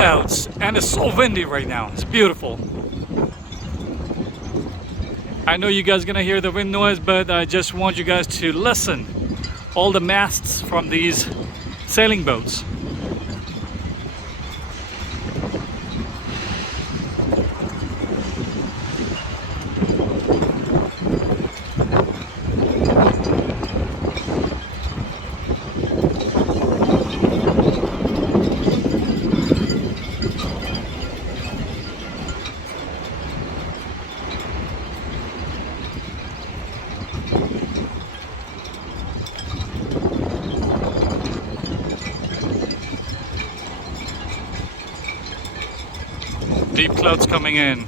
clouds and it's so windy right now. It's beautiful. I know you guys gonna hear the wind noise, but I just want you guys to listen. All the masts from these sailing boats. Deep clouds coming in.